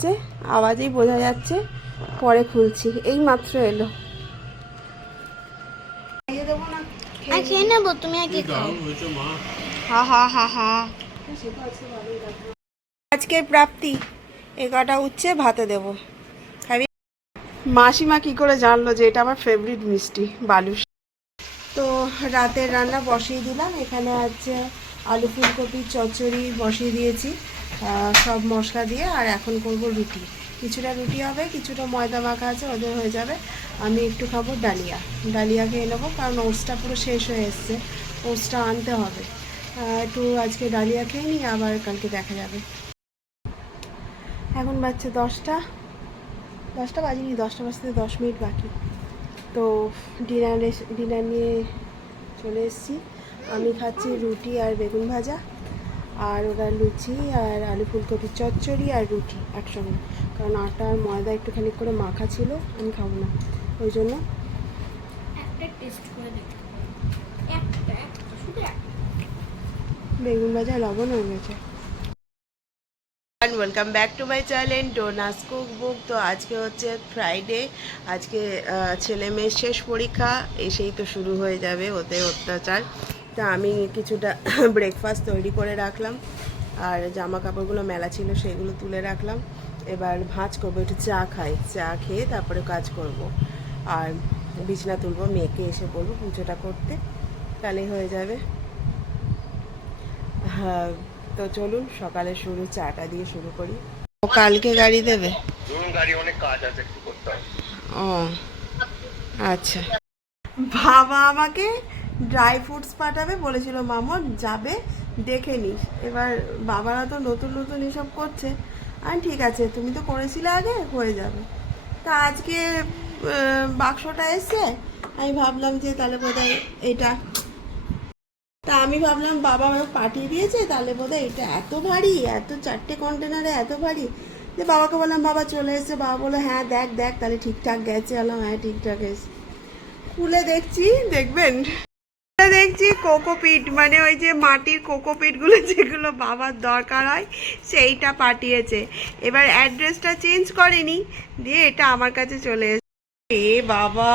যাচ্ছে আওয়াজেই বোঝা যাচ্ছে পরে খুলছি। এই মাত্র এলো। খেয়ে নেব তুমি আগে হা হা হা হা। আজকের প্রাপ্তি এ কটা উচ্ছে ভাতে দেব। খাবি? মাসিমা কি করে জানলো যে এটা আমার ফেভারিট মিষ্টি বালুস তো রাতের রান্না বসিয়ে দিলাম। এখানে আছে আলু ফুলকপির চচ্চড়ি বসিয়ে দিয়েছি। সব মশলা দিয়ে, আর এখন করব রুটি। কিছুটা রুটি হবে, কিছুটা ময়দা মাখা আছে, ওদের হয়ে যাবে। আমি একটু খাব ডালিয়া। ডালিয়া খেয়ে নেব, কারণ ওটসটা পুরো শেষ হয়ে এসছে। ওটসটা আনতে হবে। একটু আজকে ডালিয়া খেয়ে নিই, আবার কালকে দেখা যাবে। এখন বাজছে দশটা। দশটা বাজেনি, দশটা বাজতে দশ মিনিট বাকি। তো ডিনার ডিনার নিয়ে চলে এসেছি। আমি খাচ্ছি রুটি আর বেগুন ভাজা। আর ওরা লুচি আর আলু ফুলকপির চচ্চড়ি আর রুটি একসঙ্গে। কারণ আটা আর ময়দা একটুখানি করে মাখা ছিল আমি খাব না। ওই জন্য একটা টেস্ট করে দেখতে একটা একটা শুধু একটা। বেগুন ভাজা লবণ হয়ে গেছে welcome back to my channel Dona's cook book তো আজকে হচ্ছে ফ্রাইডে আজকে ছেলে মেয়ের শেষ পরীক্ষা এসেই তো শুরু হয়ে যাবে ওতে অত্যাচার। তা আমি কিছুটা ব্রেকফাস্ট তৈরি করে রাখলাম। আর জামা কাপড়গুলো মেলা ছিল সেগুলো তুলে রাখলাম। এবার ভাঁজ করব একটু চা খাই। চা খেয়ে তারপরে কাজ করব। আর বিছনা তুলবো মেয়েকে এসে বলব পুজোটা করতে। তাহলেই হয়ে যাবে। হ্যাঁ তো চলুন সকালে শুরু চাটা দিয়ে শুরু করি। ও কালকে গাড়ি দেবে? গাড়ি অনেক কাজ আছে একটু করতে হবে। ও আচ্ছা। বাবা আমাকে ড্রাই ফ্রুটস পাঠাবে, বলেছিল মামন যাবে, দেখে নিস। এবার বাবারা তো নতুন নতুন এসব করছে। আর ঠিক আছে, তুমি তো করেছিলে আগে, হয়ে যাবে। তা আজকে বাক্সটা এসছে? আমি ভাবলাম যে তাহলে বোধহয় এটা। তা আমি ভাবলাম বাবা আমাকে পাঠিয়ে দিয়েছে, তাহলে বোধহয় এটা এত ভারী, এত চারটে কন্টেনারে এত ভারী। যে বাবাকে বললাম, বাবা চলে এসেছে। বাবা বলে হ্যাঁ দেখ দেখ, তাহলে ঠিকঠাক গেছে। বললাম হ্যাঁ ঠিকঠাক এসে খুলে দেখছি, দেখবেন? দেখছি কোকোপিট মানে ওই যে মাটির কোকোপিটগুলো যেগুলো বাবার দরকার হয়, সেইটা পাঠিয়েছে। এবার অ্যাড্রেসটা চেঞ্জ করেনি, দিয়ে এটা আমার কাছে চলে এসেছে এ বাবা,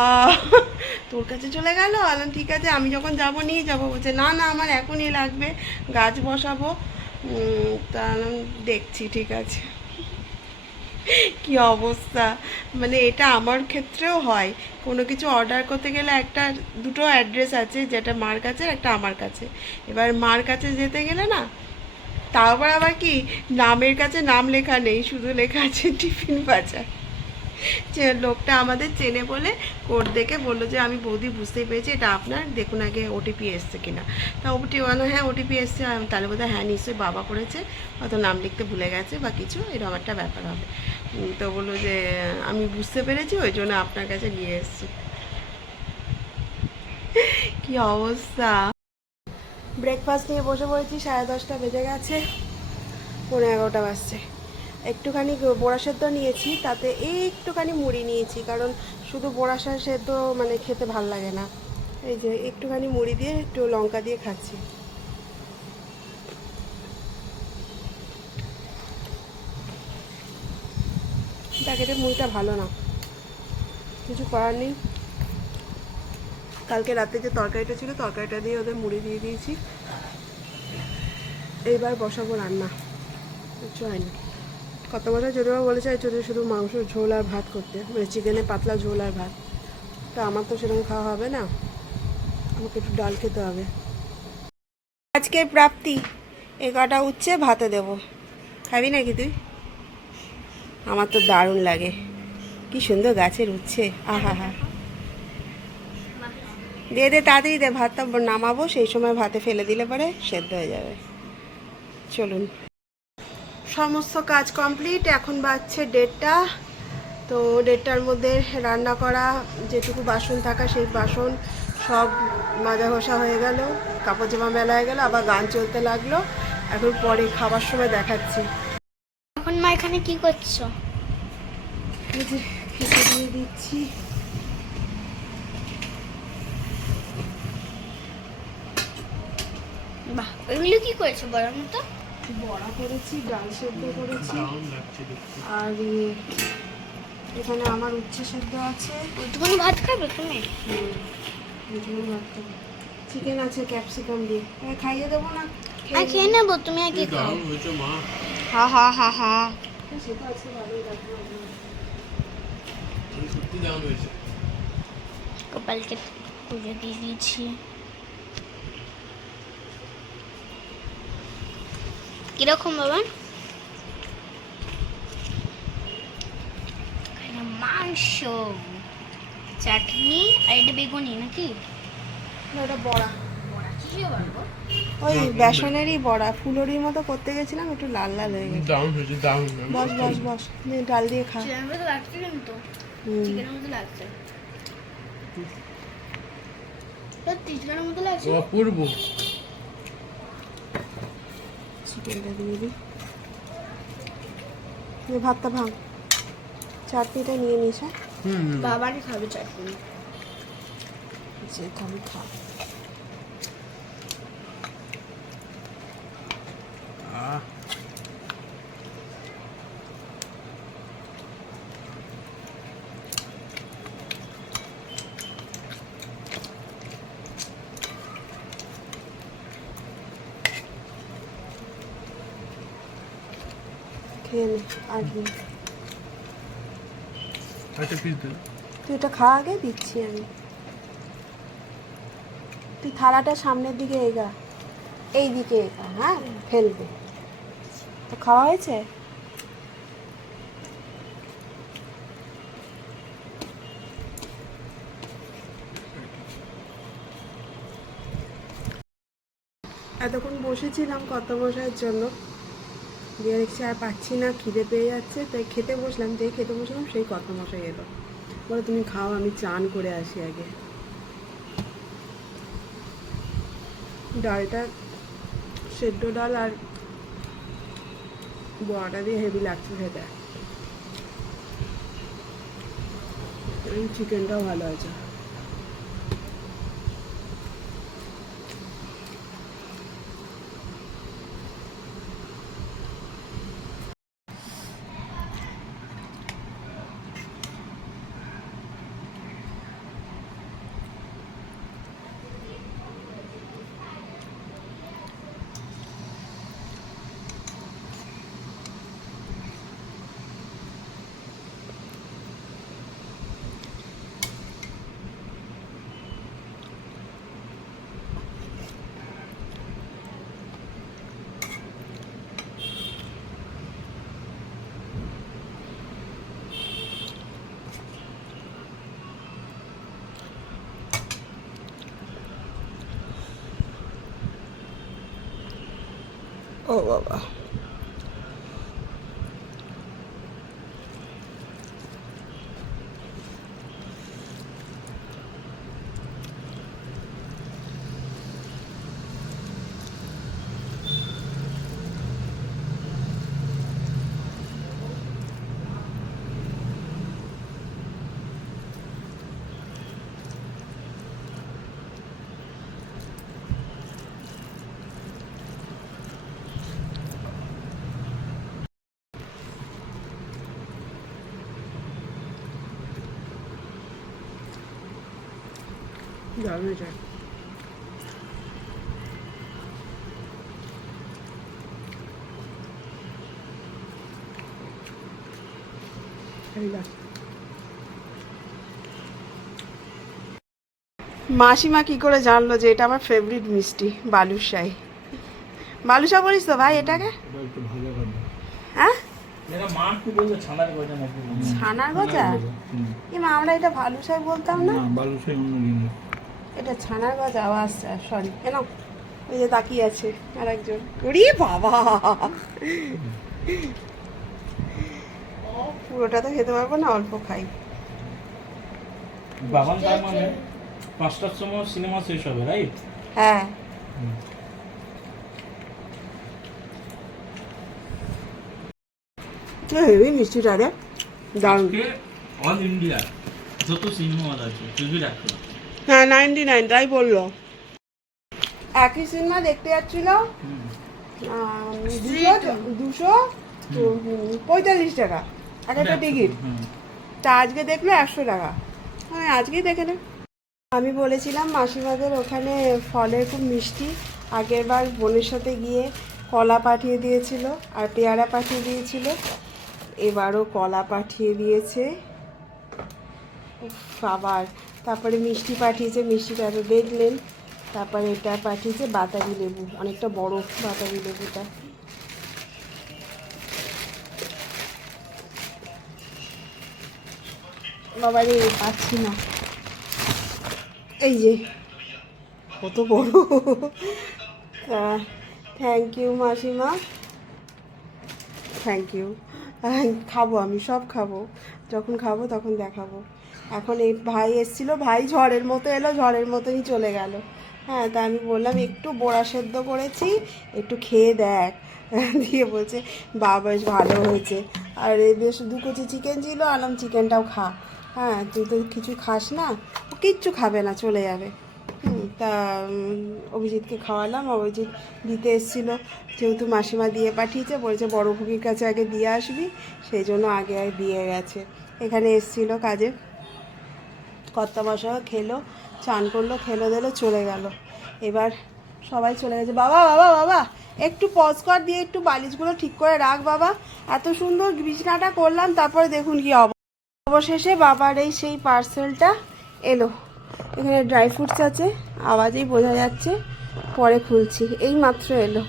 তোর কাছে চলে গেল? বললাম ঠিক আছে, আমি যখন যাব, নিয়ে যাব। বলছে, না না, আমার এখনই লাগবে, গাছ বসাবো। তা দেখছি, ঠিক আছে। কি অবস্থা? মানে এটা আমার ক্ষেত্রেও হয়। কোনো কিছু অর্ডার করতে গেলে একটা দুটো অ্যাড্রেস আছে, যেটা মার কাছে একটা আমার কাছে। এবার মার কাছে যেতে গেলে না, তারপর আবার কি, নামের কাছে নাম লেখা নেই, শুধু লেখা আছে টিফিন বাজার। যে লোকটা আমাদের চেনে বলে কোড দেখে বলল যে, আমি বৌদি বুঝতেই পেরেছি, এটা আপনার, দেখুন আগে ওটিপি এসছে কিনা। তা ওটি বলো হ্যাঁ ওটিপি এসছে। তাহলে বোধহয় হ্যাঁ নিশ্চয়ই বাবা করেছে, হয়তো নাম লিখতে ভুলে গেছে বা কিছু, এরকম একটা ব্যাপার হবে। তো বলল যে, আমি বুঝতে পেরেছি, ওই জন্য আপনার কাছে নিয়ে এসেছি। কি অবস্থা? ব্রেকফাস্ট নিয়ে বসে পড়েছি, সাড়ে দশটা বেজে গেছে পনেরো এগারোটা বাজছে। একটুখানি বড়া সেদ্ধ নিয়েছি, তাতে একটুখানি মুড়ি নিয়েছি, কারণ শুধু বড়া সেদ্ধ মানে খেতে ভালো লাগে না। এই যে, একটুখানি মুড়ি দিয়ে একটু লঙ্কা দিয়ে খাচ্ছি। প্যাকেটের মুড়িটা ভালো না। কিছু করার নেই। কালকে রাতে যে তরকারিটা ছিল, তরকারিটা দিয়ে ওদের মুড়ি দিয়ে দিয়েছি। এইবার বসাবো রান্না। কিছু হয়নি। কত কথা যদিও বলেছে যদি শুধু মাংস, ঝোল আর ভাত করতে। মানে চিকেনে পাতলা ঝোল আর ভাত। তা আমার তো সেরকম খাওয়া হবে না। আমাকে একটু ডাল খেতে হবে। আজকের প্রাপ্তি এ কটা উচ্ছে ভাতে দেব। খাবি নাকি তুই? আমার তো দারুণ লাগে। কি সুন্দর গাছের উচ্ছে। আহা, হা। দিয়ে দে, তাড়াতাড়ি দে, ভাতটা নামাবো, সেই সময় ভাতে ফেলে দিলে পরে সেদ্ধ হয়ে যাবে। চলুন। সমস্ত কাজ কমপ্লিট, এখন বাজছে ডেটটা তো ডেটটার মধ্যে রান্না করা, যেটুকু বাসন থাকা সেই বাসন সব মাজা ঘষা হয়ে গেল। কাপড় জামা মেলা হয়ে গেল, আবার গান চলতে লাগল। এখন পরে খাবার সময় দেখাচ্ছি। এখন কি করছ? এই যে খেতে দিয়ে দিচ্ছি। বাহ ওইগুলো কি করেছ বলার মতো? বড়া করেছি ডাল সেদ্ধ করেছি। আর এখানে আমার উচ্ছে সেদ্ধ আছে। একটুখানি ভাত খাবে তুমি? চিকেন আছে ক্যাপসিকাম দিয়ে। খাইয়ে দেবো না? খেয়ে নেব তুমি আগে খাও। মা। হা হা হা হা কপালকে পুজো দিয়ে দিয়েছি কীরকম বাবা মাংস চাটনি আর এটা বেগুনি নাকি এটা বড়া ওই বেসনেরই বড়া ফুলরির মতো করতে গেছিলাম একটু লাল লাল হয়ে গেছে। দারুণ হয়েছে দারুণ বস বস বস নে, ডাল দিয়ে খা। লাগছে কিন্তু। চিকেনের মতো লাগছে। চিকেনের মতো লাগছে? অপূর্ব। চিকেনটা দিয়ে দিই। ভাতটা ভাঙ। চাটনিটা নিয়ে নিস হ্যাঁ? হুম। বাবারই খাবে চাটনি। যে খাবি খা আহ খেয়ে একটা পিস তুই এটা খা আগে দিচ্ছি আমি। তুই থালাটা সামনের দিকে এগা। এই দিকে এগা হ্যাঁ? ফেলবে। তো খাওয়া হয়েছে? এতক্ষণ বসেছিলাম কত বসার জন্য। দিয়ে দেখছি আর পাচ্ছি না, খিদে পেয়ে যাচ্ছে, তাই খেতে বসলাম যেই খেতে বসলাম সেই কত মশাই এলো। বলে, তুমি খাও, আমি চান করে আসি আগে। ডালটা সেদ্ধ ডাল আর বড়াটা দিয়ে হেভি লাগছে খেতে। চিকেনটাও ভালো আছে। ও বাবা। মাসিমা কি করে জানলো যে এটা আমার ফেভারিট মিষ্টি বালুশাই বালুশা বলিস তো ভাই এটাকে? হ্যাঁ? মা ছানার গজা আমরা এটা বালুশাই বলতাম না? না বালুশাই অন্য জিনিস। এটা ছানার গজা আওয়াজ সরি কেন ওই যে তাকিয়ে আছে আর একজন ওরে বাবা! পুরোটা তো খেতে পারব না অল্প খাই। বাবান তার মানে পাঁচটার সময় সিনেমা শেষ হবে রাইট হ্যাঁ। হেভি মিষ্টিটা রে দারুণ। অল ইন্ডিয়া যত সিনেমা হল আছে টিভি রাখো হ্যাঁ নাইনটি নাইন তাই বলল। একই সিনেমা দেখতে যাচ্ছিল। দুশো দুশো পঁয়তাল্লিশ টাকা। এক একটা টিকিট তা আজকে দেখল একশো টাকা। হ্যাঁ আজকেই দেখে নে। আমি বলেছিলাম মাসিমাদের ওখানে ফলের খুব মিষ্টি। আগের বার বোনের সাথে গিয়ে কলা পাঠিয়ে দিয়েছিল আর পেয়ারা পাঠিয়ে দিয়েছিল। এবারও কলা পাঠিয়ে দিয়েছে। আবার তারপরে মিষ্টি পাঠিয়েছে মিষ্টিটা তো দেখলেন, তারপরে এটা পাঠিয়েছে বাতাবি লেবু, অনেকটা বড় বাতাবি লেবুটা। বাবা রে, পাচ্ছি না। এই যে, কত বড়। থ্যাংক ইউ মাসিমা। থ্যাংক ইউ খাব আমি, সব খাব। যখন খাব তখন দেখাবো। এখন এই ভাই এসছিল, ভাই ঝড়ের মতো এলো, ঝড়ের মতোই চলে গেল। হ্যাঁ তা আমি বললাম, একটু বড়া সেদ্ধ করেছি, একটু খেয়ে দেখ। দিয়ে বলছে, বা, বেশ ভালো হয়েছে। আর এ বেশ দু কেজি চিকেন ছিল আলাম চিকেনটাও খা। হ্যাঁ তুই তো কিছু খাস না, ও কিচ্ছু খাবে না, চলে যাবে। তা অভিজিৎকে খাওয়ালাম, অভিজিৎ দিতে এসেছিল। যেহেতু মাসিমা দিয়ে পাঠিয়েছে, বলেছে বড় ভুগির কাছে আগে দিয়ে আসবি, সেই জন্য আগে দিয়ে গেছে। এখানে এসেছিল কাজে। কর্তা মশাও খেলো, চান করল, খেলো দিলো চলে গেল। এবার সবাই চলে গেছে, বাবা বাবা বাবা, একটু পজ কর, দিয়ে একটু বালিশগুলো ঠিক করে রাখ, বাবা। এত সুন্দর বিছনাটা করলাম, তারপরে দেখুন কি অব অবশেষে বাবার এই সেই পার্সেলটা এলো। এখানে ড্রাই ফ্রুটস আছে, আওয়াজেই বোঝা যাচ্ছে, পরে খুলছি, এই মাত্র এলো।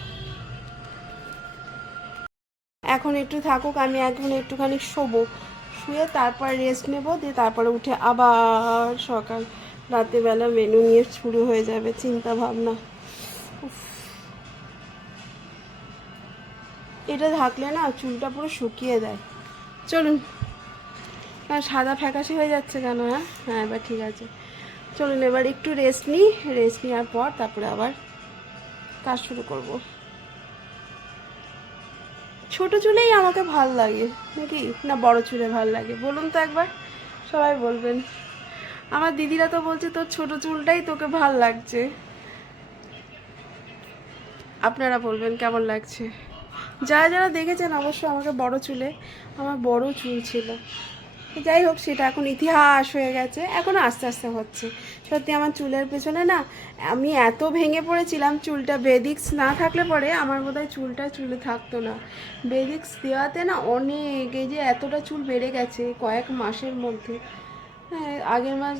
এখন একটু থাকুক, আমি এখন একটুখানি শোবো। শুয়ে তারপর রেস্ট নেব, দিয়ে তারপরে উঠে আবার সকাল রাতেরবেলা মেনু নিয়ে শুরু হয়ে যাবে চিন্তা ভাবনা। এটা থাকলে না চুলটা পুরো শুকিয়ে দেয় চলুন। না, সাদা ফ্যাকাশে হয়ে যাচ্ছে কেন হ্যাঁ? হ্যাঁ এবার ঠিক আছে। চলুন, এবার একটু রেস্ট নিই। রেস্ট নেওয়ার পর তারপরে আবার কাজ শুরু করব। ছোট চুলেই আমাকে ভালো লাগে, নাকি? না, বড় চুলে ভালো লাগে। বলুন তো একবার, সবাই বলবেন। আমার দিদিরা তো বলছে তোর ছোট চুলটাই তোকে ভালো লাগছে। আপনারা বলবেন কেমন লাগছে। যারা যারা দেখেছেন অবশ্য আমাকে বড় চুলে, আমার বড় চুল ছিল। যাই হোক, সেটা এখন ইতিহাস হয়ে গেছে, এখন আস্তে আস্তে হচ্ছে। সত্যি আমার চুলের পেছনে না, আমি এত ভেঙে পড়েছিলাম চুলটা বেদিক্স না থাকলে পরে আমার বোধহয় চুলটা চুলে থাকতো না। বেদিক্স দেওয়াতে না অনেক, এই যে এতটা চুল বেড়ে গেছে কয়েক মাসের মধ্যে। হ্যাঁ আগের মাস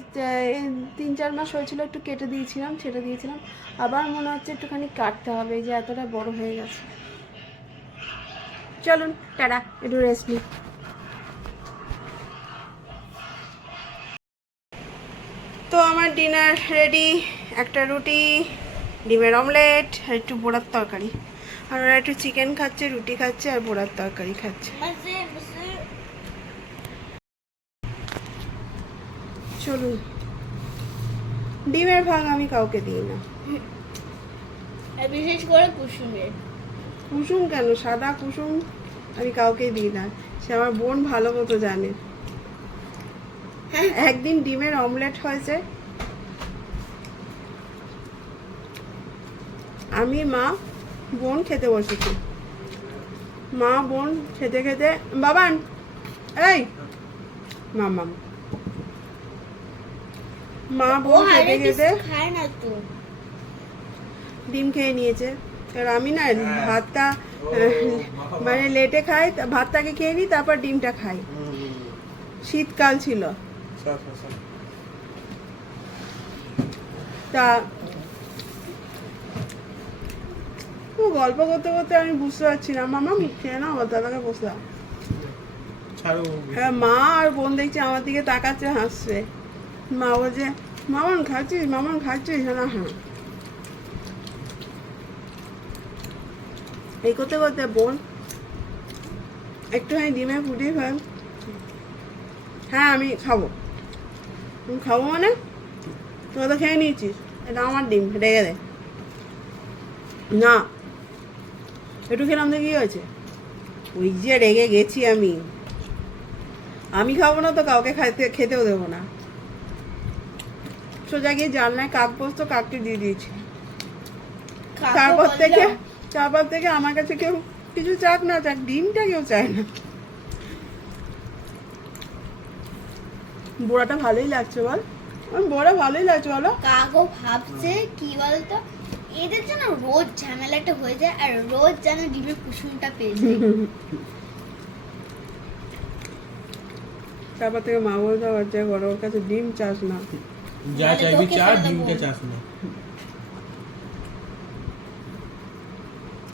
তিন চার মাস হয়েছিল, একটু কেটে দিয়েছিলাম ছেটে দিয়েছিলাম। আবার মনে হচ্ছে একটুখানি কাটতে হবে যে এতটা বড় হয়ে গেছে। চলুন, টাটা, একটু রেস্ট নিই। তো আমার ডিনার রেডি একটা রুটি ডিমের অমলেট আর একটু বোড়ার তরকারি। আর ওরা একটু চিকেন খাচ্ছে রুটি খাচ্ছে আর বোড়ার তরকারি খাচ্ছে। চলুন। ডিমের ভাগ আমি কাউকে দিই না। বিশেষ করে কুসুমের। কুসুম কেন? সাদা কুসুম আমি কাউকে দিই না। সে আমার বোন ভালো মতো জানে। একদিন ডিমের অমলেট হয়েছে আমি মা বোন খেতে বসেছি। মা বোন খেতে খেতে বাবান এই মামাম মা বোন খেতে খেতে খায় না তো। ডিম খেয়ে নিয়েছে। আর আমি না ভাতটা মানে লেটে খাই তা- ভাতটাকে খেয়ে নিই তারপর ডিমটা খাই। শীতকাল ছিল। তা গল্প করতে করতে আমি বুঝতে পারছি না। মামা খেয়ে নাও দাদাকে বসলাম হ্যাঁ মা আর বোন দেখছি আমার দিকে তাকাচ্ছে হাসছে। মা বলছে মামন খাচ্ছিস? মামন খাচ্ছিস? না হ্যাঁ। এই করতে করতে বোন একটুখানি ডিমে ফুটিয়ে ফেল হ্যাঁ আমি খাব। তুমি খাব মানে? তোরা তো খেয়ে নিয়েছিস। এটা আমার ডিম রেগে দে না একটু খেলাম তো কি হয়েছে। ওই যে রেগে গেছি আমি। আমি খাব না তো কাউকে খাইতে খেতেও দেবো না। সোজা গিয়ে জানলায় কাক বসতো কাককে দিয়ে দিয়েছি। তারপর থেকে তারপর থেকে আমার কাছে কেউ কিছু চাক না চাক ডিমটা কেউ চায় না। বোড়াটা ভালোই লাগছে বল। বোড়া ভালোই লাগছে বলো। কাগো ভাবছে কি বলতো? এদের যেন রোজ ঝামেলাটা হয়ে যায় আর রোজ যেন ডিমের কুসুমটা পেয়ে যায়। তারপর থেকে মা বলতে পারছে বড় ওর কাছে ডিম চাস না। যা চাইবি চা। চাস না।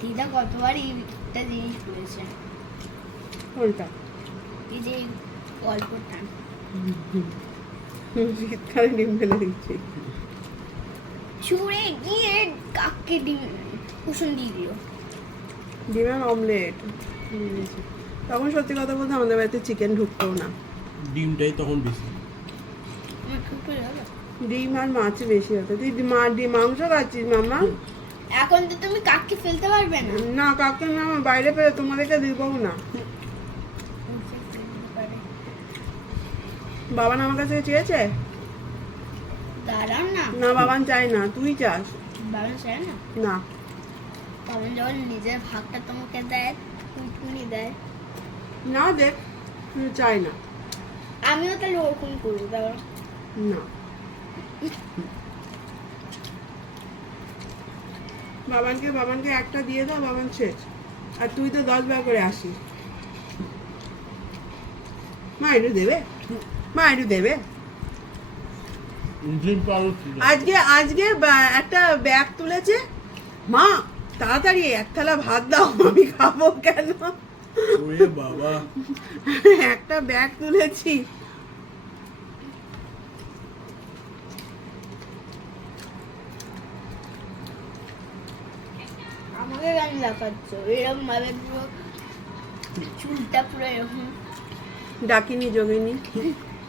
দিদা কতবার এইটা জিনিস কোনটা? এই যে গল্পটা। শীতকালে ডিম ফেলে দিচ্ছি। ছুঁড়ে গিয়ে কাককে ডিম কুসুম দিয়ে দিল। ডিমের অমলেট তখন সত্যি কথা বলতে আমাদের বাড়িতে চিকেন ঢুকতেও না। ডিমটাই তখন বেশি। ডিম আর মাছ বেশি হতো। তুই মা ডিম মাংস খাচ্ছিস মামা এখন তো তুমি কাককে ফেলতে পারবে না। না কাকে না আমার বাইরে পেলে তোমাদেরকে দিবও না। বাবান আমার কাছে চেয়েছে? দাঁড়ান না। না বাবান চাই না। তুই চাস? বাবা চায় না? না। তখন যখন নিজের ভাগটা তোমাকে দেয় কুটকুনি দেয়। না দেখ তুই চাই না। আমিও তাহলে ওরকম করব বাবা। না। বাবানকে বাবানকে একটা দিয়ে দাও বাবান শেষ। আর তুই তো দশ বার করে আসিস। মা একটু দেবে? মা একটু দেবে? আজকে আজকে একটা ব্যাগ তুলেছে। মা তাড়াতাড়ি এক থালা ভাত দাও আমি খাব কেন? বাবা। একটা ব্যাগ তুলেছি। আমাকে গান দেখাচ্ছ এরকম ভাবে পুরো চুলটা পুরো এরকম। ডাকিনি যোগিনী।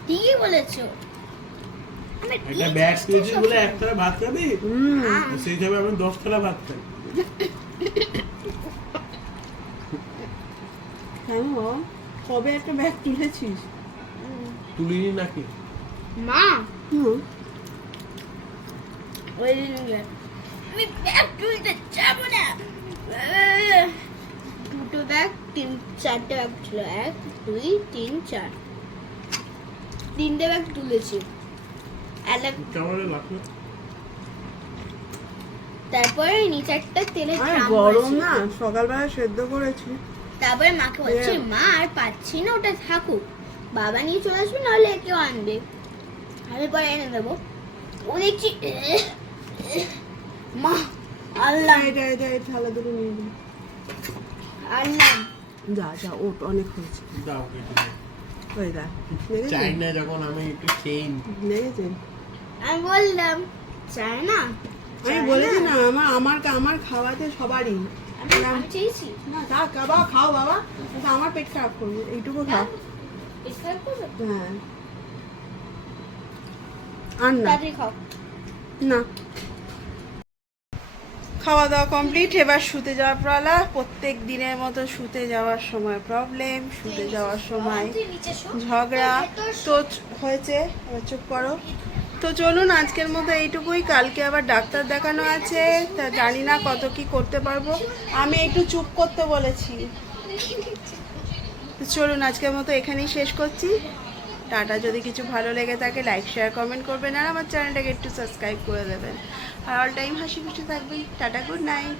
ঠিকই বলেছ। সব বলে সময়। এক থালা ভাত খাবি? সেই হিসাবে আমি দশ থালা ভাত খাই। কেন কবে একটা ব্যাগ তুলেছিস? তুলিনি নাকি? মা? হুম। ওই দিন গিয়ে, আমি ব্যাগ তুলতে যাব না। দুটো ব্যাগ তিন চারটে ব্যাগ ছিল। এক দুই তিন চার। তিনটে ব্যাগ তুলেছি। তারপরে নিচে একটা ড্রাম গরম না সকালবেলা সেদ্ধ করেছি। তারপরে মাকে বলছি মা আর পাচ্ছি না ওটা থাকুক। বাবা নিয়ে চলে আসবে নাহলে কেউ আনবে। আমি পরে এনে দেবো। ও দেখছি মা আল্লাহ। এটা এটা এটা থালা দুটো নিয়ে দিই আল্লাহ। যা যা ওট অনেক হয়েছে। দাও। কেটে দাও। ওই দা চাই দেখেছেন না যখন আমি একটু খেয়ে নিই। আমি বললাম চাই আমি বলেছি না আমার আমার আমার খাওয়াতে সবারই। আমি আমি চেয়েছি। না থাক বাবা খাও বাবা। কিন্তু আমার পেট খারাপ করবে এইটুকু খাও। হ্যাঁ। আর না খাও। না। খাওয়া দাওয়া কমপ্লিট এবার শুতে যাওয়ার পালা প্রত্যেক দিনের মতো শুতে যাওয়ার সময় প্রবলেম শুতে যাওয়ার সময়। ঝগড়া। তো হয়েছে এবার চুপ করো। তো চলুন আজকের মতো এইটুকুই। কালকে আবার ডাক্তার দেখানো আছে তা জানি না কত কি করতে পারব। আমি একটু চুপ করতে বলেছি। তো চলুন আজকের মতো এখানেই শেষ করছি। টাটা। যদি কিছু ভালো লেগে থাকে লাইক শেয়ার কমেন্ট করবেন আর আমার চ্যানেলটাকে একটু সাবস্ক্রাইব করে দেবেন। আর অল টাইম হাসি খুশি থাকবেন টাটা গুড নাইট